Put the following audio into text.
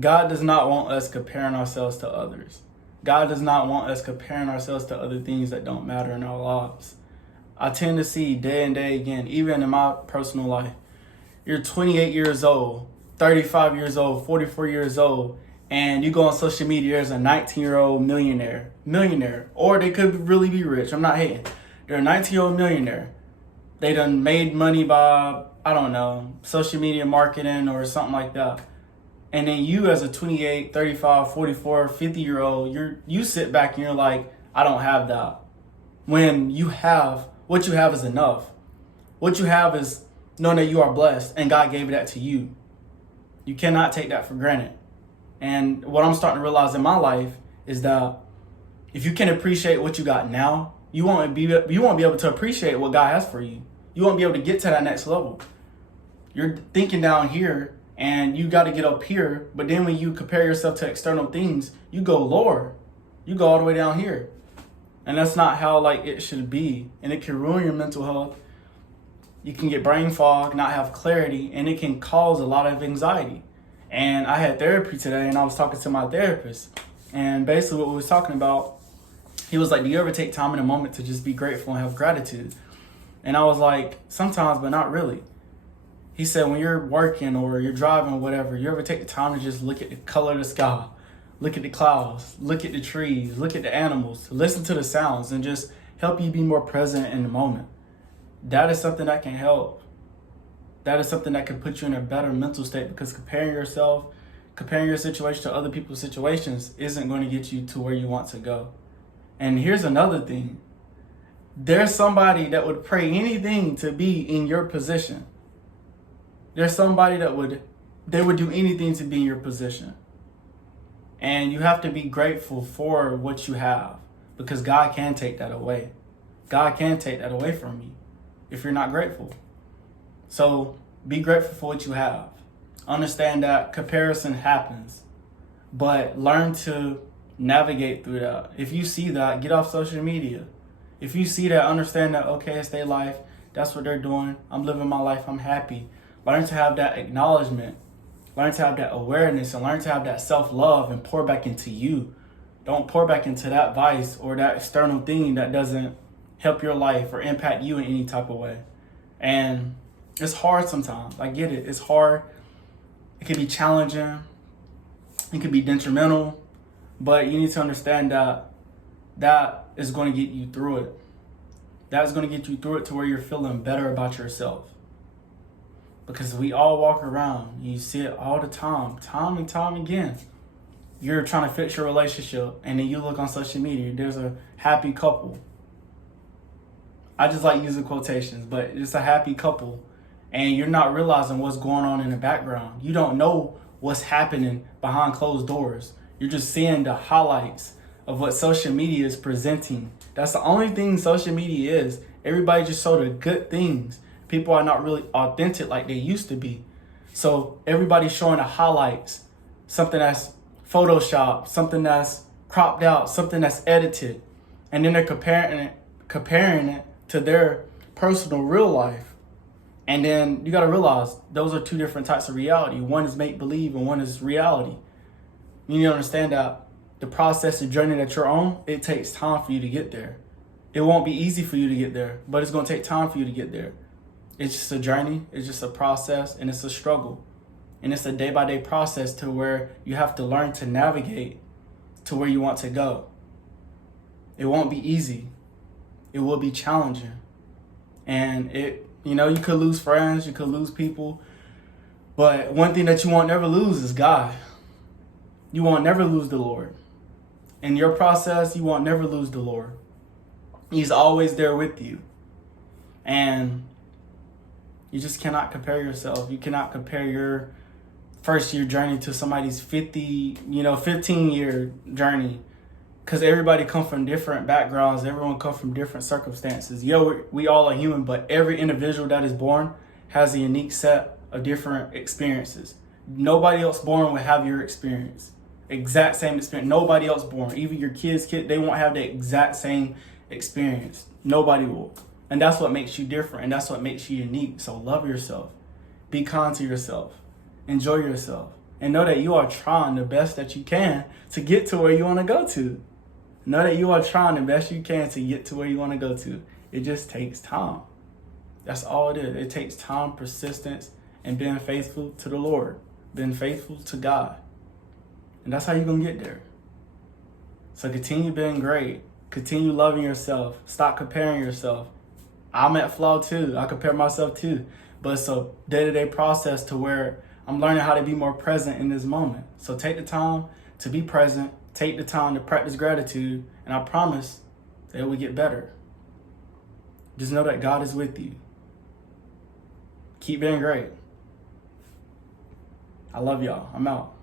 God does not want us comparing ourselves to others. God does not want us comparing ourselves to other things that don't matter in our lives. I tend to see day and day again, even in my personal life, you're 28 years old, 35 years old, 44 years old, and you go on social media, there's a 19-year-old millionaire, or they could really be rich. I'm not hating. They're a 19-year-old millionaire. They done made money by, I don't know, social media marketing or something like that. And then you as a 28, 35, 44, 50-year-old, you sit back and you're like, I don't have that. When what you have is enough. What you have is knowing that you are blessed and God gave that to you. You cannot take that for granted. And what I'm starting to realize in my life is that if you can appreciate what you got now, you won't be able to appreciate what God has for you. You won't be able to get to that next level. You're thinking down here and you got to get up here. But then when you compare yourself to external things, you go lower. You go all the way down here. And that's not how it should be. And it can ruin your mental health. You can get brain fog, not have clarity, and it can cause a lot of anxiety. And I had therapy today, and I was talking to my therapist. And basically what we was talking about, he was like, do you ever take time in a moment to just be grateful and have gratitude? And I was like, sometimes, but not really. He said, when you're working or you're driving or whatever, you ever take the time to just look at the color of the sky, look at the clouds, look at the trees, look at the animals, listen to the sounds, and just help you be more present in the moment. That is something that can help. That is something that can put you in a better mental state, because comparing your situation to other people's situations isn't going to get you to where you want to go. And here's another thing. There's somebody that would pray anything to be in your position. There's somebody they would do anything to be in your position. And you have to be grateful for what you have, because God can take that away. God can take that away from you if you're not grateful. So be grateful for what you have. Understand that comparison happens, but learn to navigate through that. If you see that, get off social media. If you see that, understand that, okay, it's their life. That's what they're doing. I'm living my life. I'm happy. Learn to have that acknowledgement. Learn to have that awareness, and learn to have that self-love and pour back into you. Don't pour back into that vice or that external thing that doesn't help your life or impact you in any type of way. And it's hard sometimes. I get it. It's hard. It can be challenging. It can be detrimental. But you need to understand that that is going to get you through it. That's going to get you through it to where you're feeling better about yourself. Because we all walk around. You see it all the time and time again. You're trying to fix your relationship, and then you look on social media. There's a happy couple. I just like using quotations, but it's a happy couple. And you're not realizing what's going on in the background. You don't know what's happening behind closed doors. You're just seeing the highlights of what social media is presenting. That's the only thing social media is. Everybody just show the good things. People are not really authentic like they used to be. So everybody's showing the highlights. Something that's photoshopped, something that's cropped out, something that's edited. And then they're comparing it to their personal real life. And then you got to realize those are two different types of reality. One is make-believe and one is reality. You need to understand that the process, the journey that you're on, it takes time for you to get there. It won't be easy for you to get there, but it's going to take time for you to get there. It's just a journey. It's just a process, and it's a struggle. And it's a day-by-day process to where you have to learn to navigate to where you want to go. It won't be easy. It will be challenging. And you could lose friends, you could lose people. But one thing that you won't never lose is God. You won't never lose the Lord. In your process, you won't never lose the Lord. He's always there with you. And you just cannot compare yourself. You cannot compare your first year journey to somebody's 15-year journey. Because everybody come from different backgrounds. Everyone come from different circumstances. We all are human, but every individual that is born has a unique set of different experiences. Nobody else born will have your experience. Exact same experience. Nobody else born. Even your kids, they won't have the exact same experience. Nobody will. And that's what makes you different. And that's what makes you unique. So love yourself. Be kind to yourself. Enjoy yourself. And know that you are trying the best that you can to get to where you want to go to. Know that you are trying the best you can to get to where you want to go to. It just takes time. That's all it is. It takes time, persistence, and being faithful to the Lord, being faithful to God. And that's how you're going to get there. So continue being great. Continue loving yourself. Stop comparing yourself. I'm at flaw too. I compare myself too. But it's a day-to-day process to where I'm learning how to be more present in this moment. So take the time to be present. Take the time to practice gratitude. And I promise that it will get better. Just know that God is with you. Keep being great. I love y'all. I'm out.